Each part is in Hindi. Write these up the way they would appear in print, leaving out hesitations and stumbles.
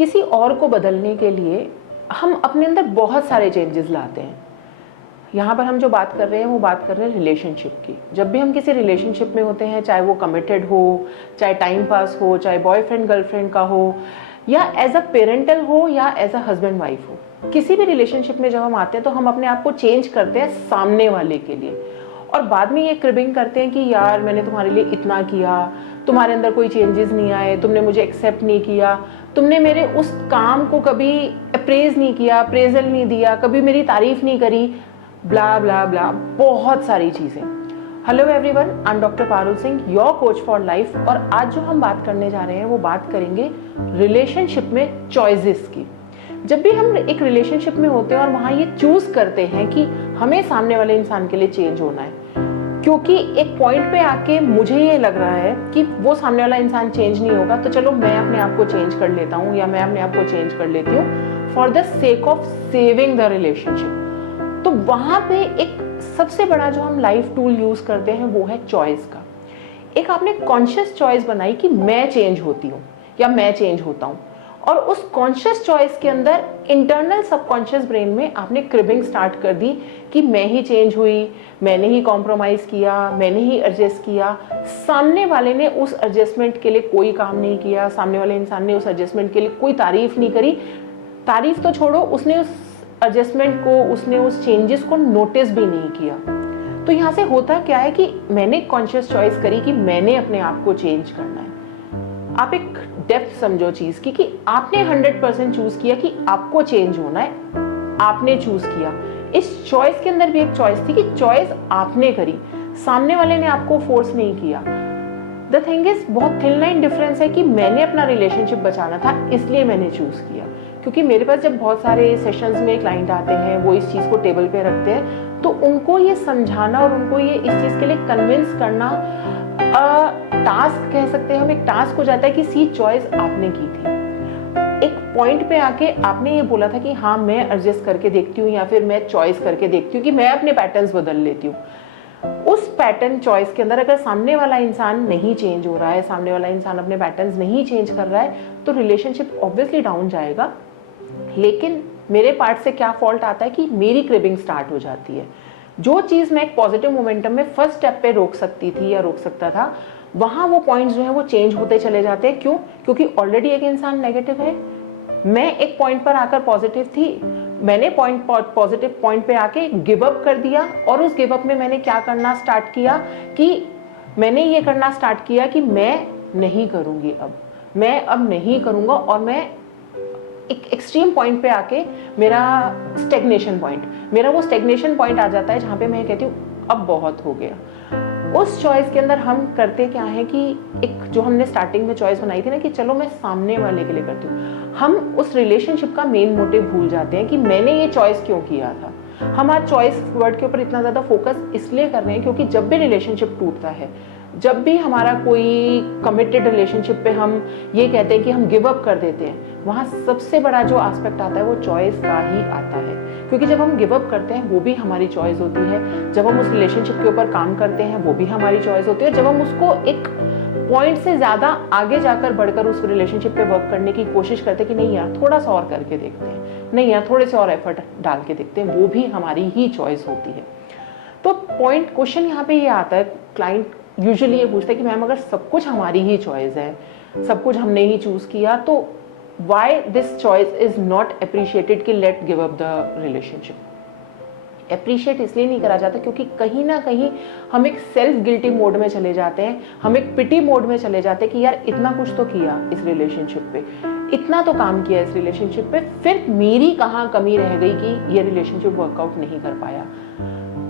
किसी और को बदलने के लिए हम अपने अंदर बहुत सारे चेंजेस लाते हैं। यहाँ पर हम जो बात कर रहे हैं वो बात कर रहे हैं रिलेशनशिप की। जब भी हम किसी रिलेशनशिप में होते हैं, चाहे वो कमिटेड हो, चाहे टाइम पास हो, चाहे बॉयफ्रेंड गर्लफ्रेंड का हो, या एज अ पेरेंटल हो, या एज अ हस्बैंड वाइफ हो, किसी भी रिलेशनशिप में जब हम आते हैं तो हम अपने आप को चेंज करते हैं सामने वाले के लिए, और बाद में ये क्रिबिंग करते हैं कि यार मैंने तुम्हारे लिए इतना किया, तुम्हारे अंदर कोई चेंजेस नहीं आए, तुमने मुझे एक्सेप्ट नहीं किया, तुमने मेरे उस काम को कभी अप्रेज नहीं किया, अप्रेजल नहीं दिया, कभी मेरी तारीफ नहीं करी, ब्ला ब्ला ब्ला, बहुत सारी चीज़ें। Hello everyone, I am doctor Parul Singh, your coach for life. और आज जो हम बात करने जा रहे हैं वो बात करेंगे रिलेशनशिप में चॉइसेस की। जब भी हम एक रिलेशनशिप में होते हैं और वहाँ ये चूज करते हैं कि हमें सामने वाले इंसान के लिए चेंज होना है, क्योंकि एक पॉइंट पे आके मुझे ये लग रहा है कि वो सामने वाला इंसान चेंज नहीं होगा, तो चलो मैं अपने आप को चेंज कर लेता हूँ, या मैं अपने आप को चेंज कर लेती हूँ for the sake of saving the relationship. तो वहां पे एक सबसे बड़ा जो हम लाइफ टूल यूज करते हैं वो है चॉइस का। एक आपने कॉन्शियस चॉइस बनाई कि मैं चेंज होती हूँ या मैं चेंज होता हूँ, और उस कॉन्शियस चॉइस के अंदर इंटरनल सबकॉन्शियस ब्रेन में आपने क्रिबिंग स्टार्ट कर दी कि मैं ही चेंज हुई, मैंने ही कॉम्प्रोमाइज किया, मैंने ही एडजस्ट किया। सामने वाले ने उस एडजस्टमेंट के लिए कोई काम नहीं किया, सामने वाले इंसान ने उस एडजस्टमेंट के लिए कोई तारीफ नहीं करी। तारीफ तो छोड़ो, उसने उस एडजस्टमेंट को, उसने उस चेंजेस को नोटिस भी नहीं किया। तो यहाँ से होता क्या है कि मैंने कॉन्शियस चॉइस करी कि मैंने अपने आप को चेंज करना है। आप एक डेप्थ समझो चीज की कि आपने 100% चूज किया कि आपको चेंज होना है, आपने चूज किया। इस चॉइस के अंदर भी एक चॉइस थी कि चॉइस आपने करी, सामने वाले ने आपको फोर्स नहीं किया। द थिंग इज, बहुत थिन लाइन डिफरेंस है कि मैंने अपना रिलेशनशिप बचाना था इसलिए मैंने चूज किया। क्योंकि मेरे पास जब बहुत सारे सेशंस में क्लाइंट आते हैं, वो इस चीज़ को टेबल पे रखते हैं, तो उनको ये समझाना और उनको ये इस चीज़ के लिए कन्विंस करना टास्क कह सकते हैं हम, एक टास्क हो जाता है कि सी चॉइस आपने की थी। एक पॉइंट पे आके आपने ये बोला था कि हाँ मैं एडजस्ट करके देखती हूँ, या फिर मैं चॉइस करके देखती हूँ कि मैं अपने पैटर्न्स बदल लेती हूँ। उस पैटर्न चॉइस के अंदर अगर सामने वाला इंसान नहीं चेंज हो रहा है, सामने वाला इंसान अपने पैटर्न्स नहीं चेंज कर रहा है, तो रिलेशनशिप ऑब्वियसली डाउन जाएगा। लेकिन मेरे पार्ट से क्या फॉल्ट आता है कि मेरी क्रिबिंग स्टार्ट हो जाती है। जो चीज़ मैं एक पॉजिटिव मोमेंटम में फर्स्ट स्टेप पे रोक सकती थी या रोक सकता था, वहाँ वो पॉइंट्स जो है वो चेंज होते चले जाते हैं। क्यों? क्योंकि ऑलरेडी एक इंसान नेगेटिव है, मैं एक पॉइंट पर आकर पॉजिटिव थी, मैंने पॉजिटिव पॉइंट पे आके गिव अप कर दिया, और उस गिव अप में मैंने क्या करना स्टार्ट किया कि मैंने ये करना स्टार्ट किया कि मैं नहीं करूँगी, अब मैं अब नहीं करूँगा। और मैं एक एक्सट्रीम पॉइंट पे आके मेरा स्टेग्नेशन पॉइंट आ जाता है, जहाँ पे मैं कहती हूँ अब बहुत हो गया। उस चॉइस के अंदर हम करते क्या है कि एक जो हमने स्टार्टिंग में चॉइस बनाई थी ना कि चलो मैं सामने वाले के लिए करती हूँ, हम उस रिलेशनशिप का मेन मोटिव भूल जाते हैं कि मैंने ये चॉइस क्यों किया था। हम आज चॉइस वर्ड के ऊपर इतना ज़्यादा फोकस इसलिए कर रहे हैं क्योंकि जब भी रिलेशनशिप टूटता है, जब भी हमारा कोई कमिटेड रिलेशनशिप पे हम ये कहते हैं कि हम गिव अप कर देते हैं, वहाँ सबसे बड़ा जो एस्पेक्ट आता है वो चॉइस का ही आता है। क्योंकि जब हम गिव अप करते हैं वो भी हमारी चॉइस होती है, जब हम उस रिलेशनशिप के ऊपर काम करते हैं वो भी हमारी चॉइस होती है, जब हम उसको एक पॉइंट से ज़्यादा आगे जाकर बढ़कर उस रिलेशनशिप पे वर्क करने की कोशिश करते हैं कि नहीं यार थोड़ा सा और करके देखते हैं, नहीं यार थोड़े से और एफर्ट डाल के देखते हैं, वो भी हमारी ही चॉइस होती है। तो पॉइंट क्वेश्चन यहाँ पे ये आता है, क्लाइंट यूजुअली ये पूछता है कि मैम अगर सब कुछ हमारी ही चॉइस है, सब कुछ हमने ही चूज किया, तो why this choice is not appreciated कि let give up the relationship. Appreciate इसलिए नहीं करा जाता क्योंकि कहीं ना कहीं हम एक सेल्फ गिल्टी मोड में चले जाते हैं, हम एक पिटी मोड में चले जाते हैं कि यार इतना कुछ तो किया इस रिलेशनशिप पे, इतना तो काम किया इस रिलेशनशिप पे, फिर मेरी कहाँ कमी रह गई कि ये रिलेशनशिप वर्कआउट नहीं कर पाया।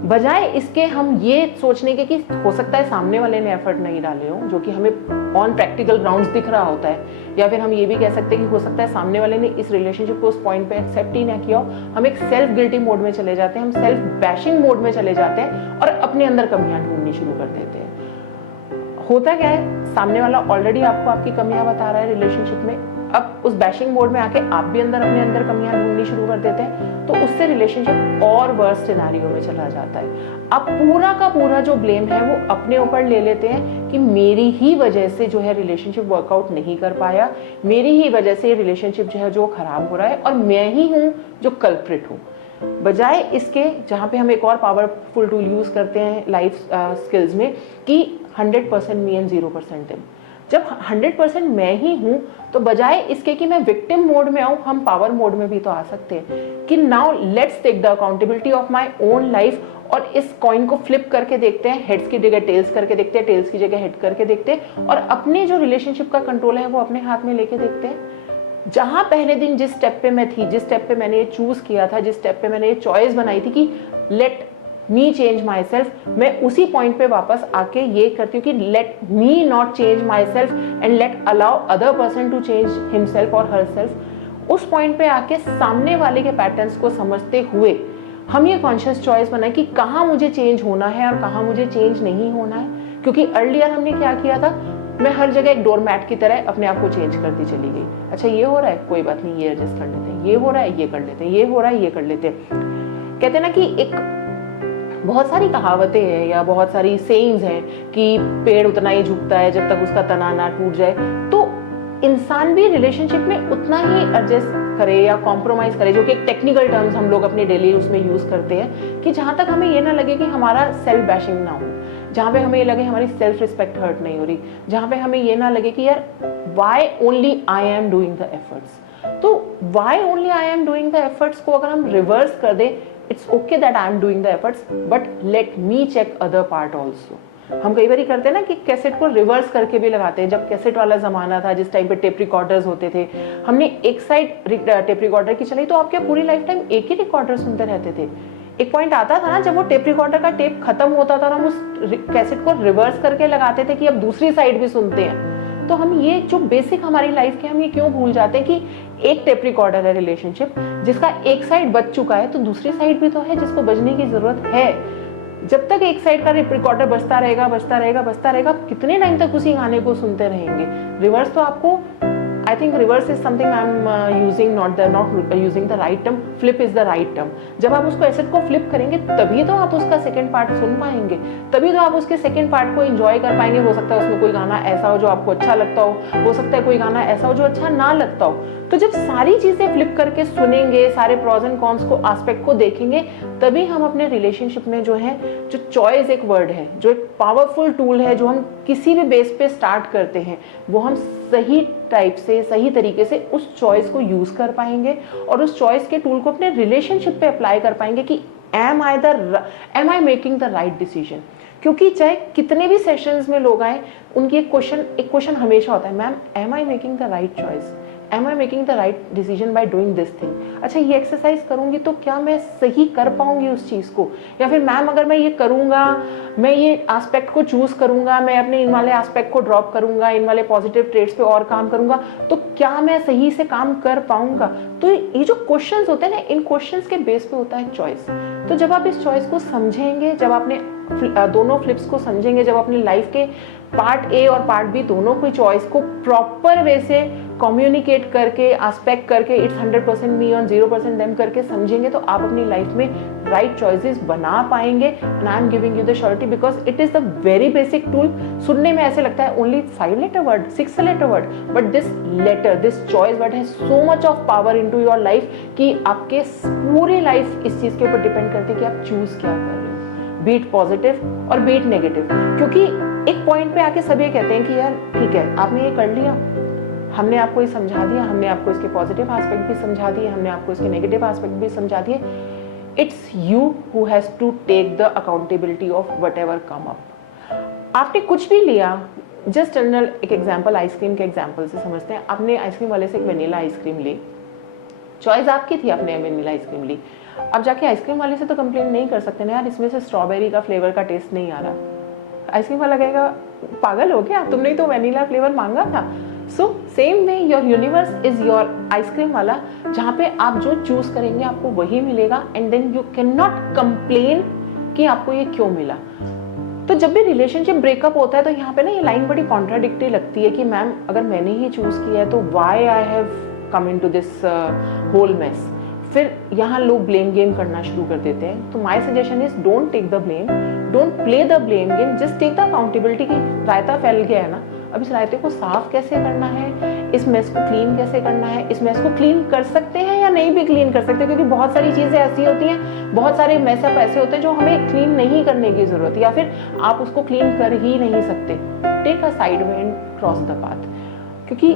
बजाय इसके हम ये सोचने के कि हो सकता है सामने वाले ने एफर्ट नहीं डाले हो, जो कि हमें ऑन प्रैक्टिकल ग्राउंड्स दिख रहा होता है, या फिर हम ये भी कह सकते हैं कि हो सकता है सामने वाले ने इस रिलेशनशिप को उस पॉइंट पे एक्सेप्ट ही ना किया हो। हम एक सेल्फ गिल्टी मोड में चले जाते हैं, हम सेल्फ बैशिंग मोड में चले जाते हैं और अपने अंदर कमियां ढूंढनी शुरू कर देते हैं। होता क्या है, सामने वाला ऑलरेडी आपको आपकी कमियां बता रहा है रिलेशनशिप में, अब उस बैशिंग मोड में आके आप भी अपने अंदर कमियां ढूंढनी शुरू कर देते हैं, तो उससे रिलेशनशिप और वर्स्ट सिनेरियो में चला जाता है। अब पूरा का पूरा जो ब्लेम है वो अपने ऊपर ले लेते हैं कि मेरी ही वजह से जो है रिलेशनशिप वर्कआउट नहीं कर पाया, मेरी ही वजह से रिलेशनशिप जो है जो खराब हो रहा है, और मैं ही हूँ जो कल्प्रिट हूँ। बजाय इसके जहाँ पे हम एक और पावरफुल टूल यूज करते हैं लाइफ स्किल्स में कि 100% मी एंड 0% देम। जब 100% मैं ही हूं, तो बजाय इसके कि मैं विक्टिम मोड में आऊं, हम पावर मोड में भी तो आ सकते हैं कि now let's take the accountability of my own life, और इस कॉइन को फ्लिप करके देखते हैं, हेड्स की जगह टेल्स करके देखते हैं, टेल्स की जगह हेड करके देखते हैं, और अपने जो रिलेशनशिप का कंट्रोल है वो अपने हाथ में लेके देखते हैं। जहां पहले दिन जिस स्टेप पे मैं थी, जिस स्टेप पे मैंने ये चूज किया था, जिस स्टेप पे मैंने ये चॉइस बनाई थी कि let me change my self, मैं उसी पॉइंट पे वापस आके ये करती हूँ कि let me not change myself and let allow other person to change himself और हर सेल्फ। उस पॉइंट पे आके सामने वाले के पैटर्न्स को समझते हुए हम ये कॉन्शियस चॉइस बनाए कि कहाँ मुझे चेंज होना है और कहाँ मुझे चेंज नहीं होना है। क्योंकि अर्लियर हमने क्या किया था, मैं हर जगह एक डोरमैट की तरह अपने आप को चेंज करती चली गई। अच्छा ये हो रहा है, कोई बात नहीं, ये एडजस्ट कर लेते हैं, ये हो रहा है, ये कर लेते हैं, ये हो रहा है, ये कर लेते हैं। कहते हैं ना कि एक बहुत सारी कहावतें हैं या बहुत सारी सेइंग्स हैं कि पेड़ उतना ही झुकता है जब तक उसका तना ना टूट जाए। तो इंसान भी रिलेशनशिप में उतना ही एडजस्ट करे या कॉम्प्रोमाइज करे, जो कि एक टेक्निकल टर्म्स हम लोग अपने डेली उसमें यूज करते हैं, कि जहां तक हमें ये ना लगे कि हमारा सेल्फ बैशिंग ना हो, जहां पे हमें ये लगे हमारी सेल्फ रिस्पेक्ट हर्ट नहीं हो रही, जहां पे हमें ये ना लगे कि यार why only I am doing the efforts. तो why only I am doing the efforts को अगर हम रिवर्स कर दें, it's okay that I am doing the efforts but let me check other part also. हम कई बार करते हैं ना कि कैसेट को रिवर्स करके भी लगाते हैं। जब कैसेट वाला जमाना था, जिस टाइम पे टेप रिकॉर्डर्स होते थे, हमने एक साइड टेप रिकॉर्डर की चलाई तो आप क्या पूरी लाइफ टाइम एक ही रिकॉर्डर सुनते रहते थे। एक पॉइंट आता था ना जब वो टेप रिकॉर्डर का टेप खत्म होता था, हम उस कैसेट को रिवर्स करके लगाते थे कि अब दूसरी साइड भी सुनते हैं। तो हम ये जो बेसिक हमारी लाइफ के हम ये क्यों भूल जाते हैं कि एक टेप रिकॉर्डर है रिलेशनशिप, जिसका एक साइड बज चुका है तो दूसरी साइड भी तो है जिसको बजने की जरूरत है। जब तक एक साइड का रिकॉर्डर बजता रहेगा बजता रहेगा बजता रहेगा, कितने टाइम तक उसी गाने को सुनते रहेंगे। रिवर्स तो आपको, I think reverse is something I'm using not using the right term. Flip is the right term. जब आप उसको एसेट को फ्लिप करेंगे तभी तो आप उसका सेकंड पार्ट सुन पाएंगे, तभी तो आप उसके सेकंड पार्ट को एंजॉय कर पाएंगे। हो सकता है उसमें कोई गाना ऐसा हो जो आपको अच्छा लगता हो सकता है कोई गाना ऐसा हो जो अच्छा ना लगता हो। तो जब सारी चीजें फ्लिप करके सुनेंगे, सारे प्रॉज एंड कॉन्स को एस्पेक्ट को देखेंगे, तभी हम अपने रिलेशनशिप में जो है, जो चॉइस एक वर्ड है, जो एक पावरफुल टूल है, जो हम किसी भी बेस पे स्टार्ट करते हैं, वो हम सही टाइप से, सही तरीके से उस चॉइस को यूज कर पाएंगे और उस चॉइस के टूल को अपने रिलेशनशिप पे अप्लाई कर पाएंगे कि am I making the right decision. क्योंकि चाहे कितने भी सेशंस में लोग आए, उनकी एक क्वेश्चन हमेशा होता है, ma'am am I making the right choice, am I making the right decision by doing this thing. अच्छा ये एक्सरसाइज करूंगी तो क्या मैं सही कर पाऊंगी उस चीज को, या फिर मैम अगर मैं ये करूंगा, मैं ये एस्पेक्ट को चूज करूंगा, मैं अपने इन वाले एस्पेक्ट को ड्रॉप करूंगा, इन वाले पॉजिटिव ट्रेड्स पे और काम करूंगा, तो क्या मैं सही से काम कर पाऊंगा। तो ये जो क्वेश्चंस होते हैं ना, इन क्वेश्चंस के बेस पे होता है चॉइस। तो जब आप इस चॉइस को समझेंगे, जब आपने दोनों फ्लिप्स को समझेंगे, जब अपनी लाइफ के पार्ट ए और पार्ट बी दोनों की चॉइस को प्रॉपर वे से कम्युनिकेट करके, एस्पेक्ट करके, इट्स 100% मी और 0% देम करके समझेंगे, तो आप अपनी लाइफ में राइट चॉइसेस बना पाएंगे। And I am giving you the surety because it is the very basic tool. सुनने में ऐसे लगता है only 5 letter word, 6 letter word, but this choice word has so much of power into your life कि आपके पूरी लाइफ इस चीज के ऊपर डिपेंड करती है कि आप चूज क्या कर रहे हो, बीट पॉजिटिव और बीट नेगेटिव। क्योंकि एक पॉइंट पे आके सब ये कहते हैं कि यार ठीक है, आपने ये कर लिया, हमने आपको ये समझा दिया, हमने आपको इसके पॉजिटिव एस्पेक्ट भी समझा दिए, हमने आपको इसके नेगेटिव एस्पेक्ट भी समझा दिए। It's you who has to take the accountability of whatever come up. आपने कुछ भी लिया, जस्ट एक एग्जाम्पल आइसक्रीम के एग्जाम्पल से समझते हैं। आपने आइसक्रीम वाले से एक वेनिला आइसक्रीम ली, चॉइस आपकी थी, आपने वेनिला आइसक्रीम ली। अब जाके आइसक्रीम वाले से तो कंप्लेन नहीं कर सकते ना, यार इसमें से स्ट्रॉबेरी का फ्लेवर का टेस्ट नहीं आ रहा। आइसक्रीम वाला कहेगा पागल हो गया, तुमने तो वेनिला फ्लेवर मांगा था। So same way your universe is your ice cream वाला, जहाँ पे आप जो चूज करेंगे आपको वही मिलेगा। And then you can not complain कि आपको ये क्यों मिला। तो जब भी रिलेशनशिप ब्रेकअप होता है तो यहाँ पे ना ये लाइन बड़ी कॉन्ट्राडिक्टरी लगती है कि मैम अगर मैंने ही चूज किया है तो why I have come in to this whole mess. फिर यहाँ लोग ब्लेम गेम करना शुरू कर देते हैं। तो my suggestion is don't take the blame, don't play the blame game, just take the accountability की रायता फैल गया है ना, अब इस रायते को साफ कैसे करना है, इस मेस को क्लीन कैसे करना है, इस मेस को क्लीन कर सकते हैं या नहीं भी क्लीन कर सकते, क्योंकि बहुत सारी चीज़ें ऐसी होती हैं, बहुत सारे मेसअप ऐसे होते हैं जो हमें क्लीन नहीं करने की ज़रूरत है, या फिर आप उसको क्लीन कर ही नहीं सकते। Take a side way and cross the path, क्योंकि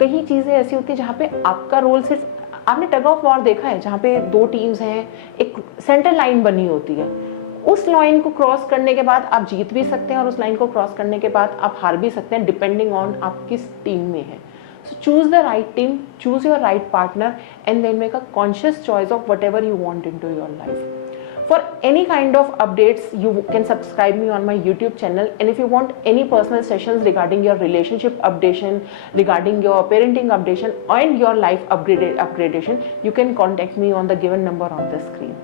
कई चीज़ें ऐसी होती है जहाँ पे आपका रोल सिर्फ, आपने टग ऑफ वॉर देखा है जहाँ पे दो टीम्स हैं, एक सेंटर लाइन बनी होती है, उस लाइन को क्रॉस करने के बाद आप जीत भी सकते हैं और उस लाइन को क्रॉस करने के बाद आप हार भी सकते हैं, डिपेंडिंग ऑन आप किस टीम में हैं। So choose the right team, choose your right partner and then make a conscious choice of whatever you want in to your life. For any kind of updates, you can subscribe me on my YouTube channel, and if you want any personal sessions regarding your relationship updation, regarding your parenting updation and your life upgradation, you can contact me on the given number on the screen.